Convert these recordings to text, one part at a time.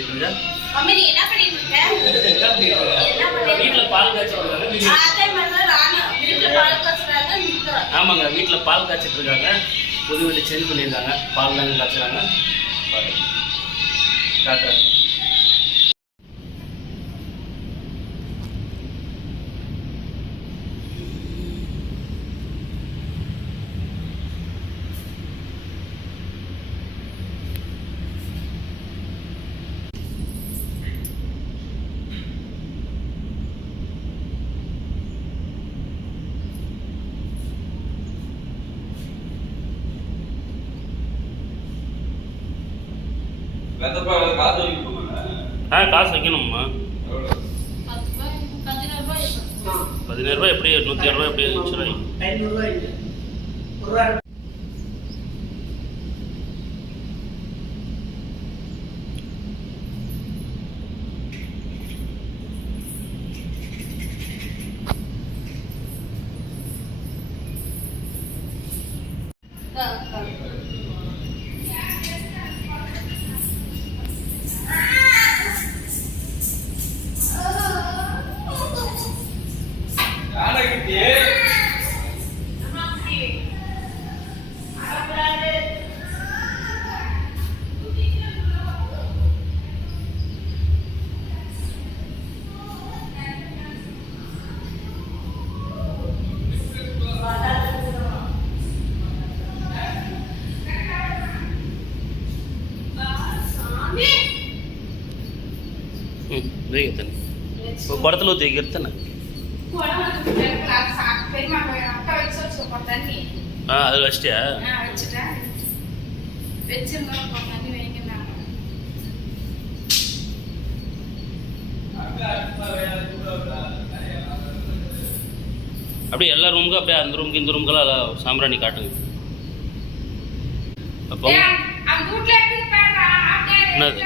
செஞ்சுட்டு இருக்க? மம்மி நீ என்ன பண்ணிட்டு இருக்க? என்ன பண்ணிட்டு வீட்டுல பால் காய்ச்சிட்டு இருக்காங்க. வீட்டுல- அதே மாதிரி தான் நானும். வீட்டுல பால் காய்ச்சுறாங்க நிக்கிறேன் ஆமாங்க வீட்டுல பால் காய்ச்சிட்டு இருக்காங்க. புது வீடு சேஞ்ச் பண்ணியிருக்காங்க. பால் தாங்க காய்ச்சுறாங்க. காட்டுறேன். ஆ காசு வைக்கணும்மா. ரூபாய் எப்படி நூற்றி இரநூறுவா எப்படி வச்சுருவாங்க ஐநூறுரூவா இல்லை நான் வச்சுட்டேன் வச்சிருந்தோம் தண்ணி வைங்க அப்படியே எல்லா ரூமுக்கும் அப்படியே அந்த ரூமுக்கு இந்த ரூமுக்கெல்லாம் சாம்பிராணி காட்டுங்க அப்போ என்னது?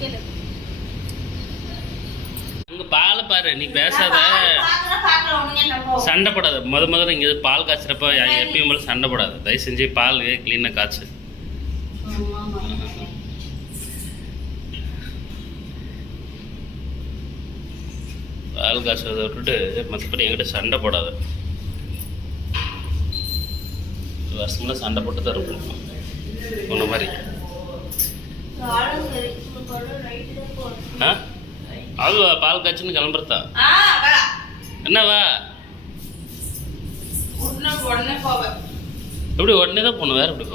கேளு அங்க பாலை பாரு நீ பேசாத. சண்டை போடாத முத முதல்ல இங்கே பால் காய்ச்சறப்ப எப்பயும் போல சண்டை போடாத தயவு செஞ்சு பால் க்ளீனாக காய்ச்சு. பால் காய்ச்சறதை விட்டுட்டு மற்றபடி என்கிட்ட சண்டை போடாத வருஷம்லாம் சண்டை போட்டு தான் இருக்கும் உன்ன மாதிரி. அது பால் காய்ச்சுன்னு கிளம்புறதா? ஆ வா? என்னவா எப்படி உடனே தான் போகணும் வேற எப்படி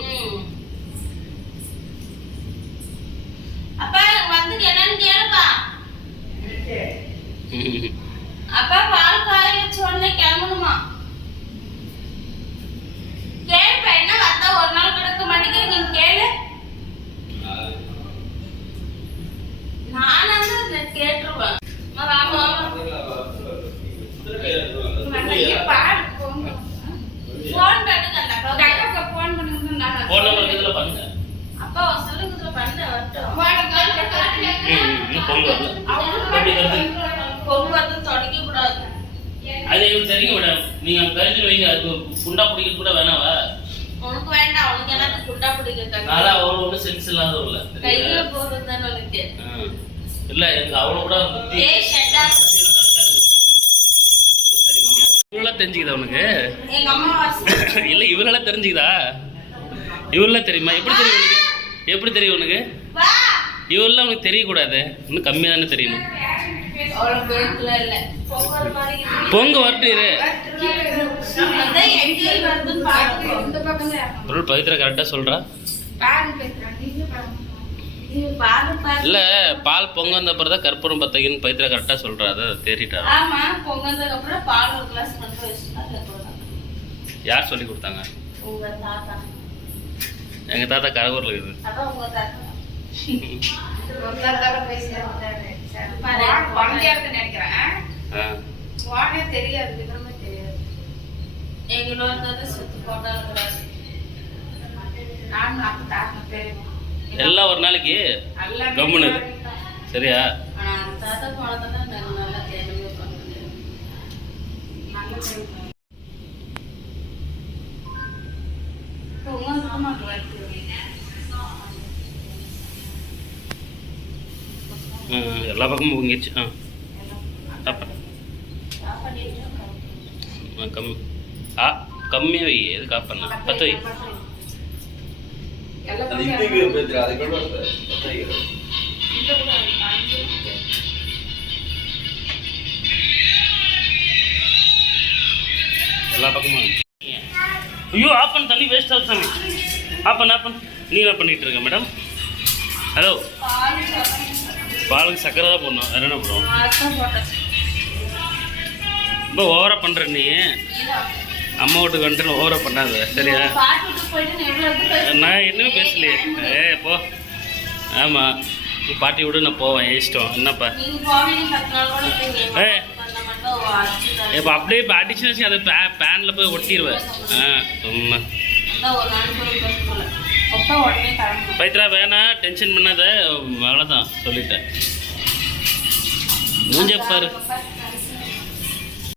அப்பா பால் காய வச்ச உடனே கிளம்பணுமா? அது எங்களுக்கு தெரியும் மேடம் நீங்க கருத்தில் வைங்க அது குண்டா பிடிக்கிறது கூட வேணாவா? உனக்கு வேண்டாம் உனக்கு எல்லாத்தையும் குண்டா பிடிக்க நாளா அவ்வளோ ஒன்றும் சென்ஸ் இல்லாதவ இல்ல. கையில உனக்கு. இல்ல எனக்கு அவ்வளோ கூட. இவரெல்லாம் தெரிஞ்சுக்குதா உனக்கு? இல்ல இவரெல்லாம் தெரிஞ்சுக்குதா? இவரெல்லாம் தெரியுமா? எப்படி தெரியும் உனக்கு? எப்படி தெரியும் உனக்கு? இவரெல்லாம் உனக்கு தெரியக்கூடாது. இன்னும் கம்மியாக தானே தெரியணும். பொங்க வரட்டு பொருள் பவித்ரா கரெக்டாக சொல்றா. இல்லை இல்ல பால் பொங்க வந்த அப்புறம் தான் கற்பூரம் பத்தகின்னு பவித்ரா கரெக்டாக சொல்றா. அதை தேடிட்டா யார் சொல்லி கொடுத்தாங்க? எங்கள் எங்க தாத்தா கரகூரில் இருக்குது. தாத்தா போட்டாலும் எல்லாம் ஒரு நாளைக்கு? கம்முன்னு இரு. சரியா? ஆனா எல்லா பக்கமும் பொங்கிடுச்சு ஆ. கம்மி ஆ கம்மியாக வை. எதுக்கு ஆஃப் பண்ண? பத்து வை. எல்லா பக்கமும் ஐயோ ஆஃப் பண்ண தண்ணி வேஸ்ட் ஆகுது சாமி. ஆஃப் பண்ண ஆஃப் பண்ண. நீ என்ன பண்ணிட்டு இருக்க மேடம் ஹலோ பாலுக்கு சக்கரை தான் போடணும். வேறு என்ன போடுவோம் ரொம்ப ஓவராக பண்ணுற நீ. அம்மா வீட்டுக்கு வந்துட்டு ஓவராக பண்ணாத சரியா? நான் இன்னும் பேசலையே. ஏ போ. ஆமாம் பாட்டி விடு நான் போவேன் என் இஷ்டம். என்னப்பா? ஏ இப்போ அப்படியே இப்போ அடிச்சுன்னு அதை பே பேனில் போய் ஒட்டிடுவேன் ஆ சும்மா பைத்ரா வேணாம் டென்ஷன் பண்ணாத. அவ்வளோதான் சொல்லிட்டேன். மூஞ்ச பாரு.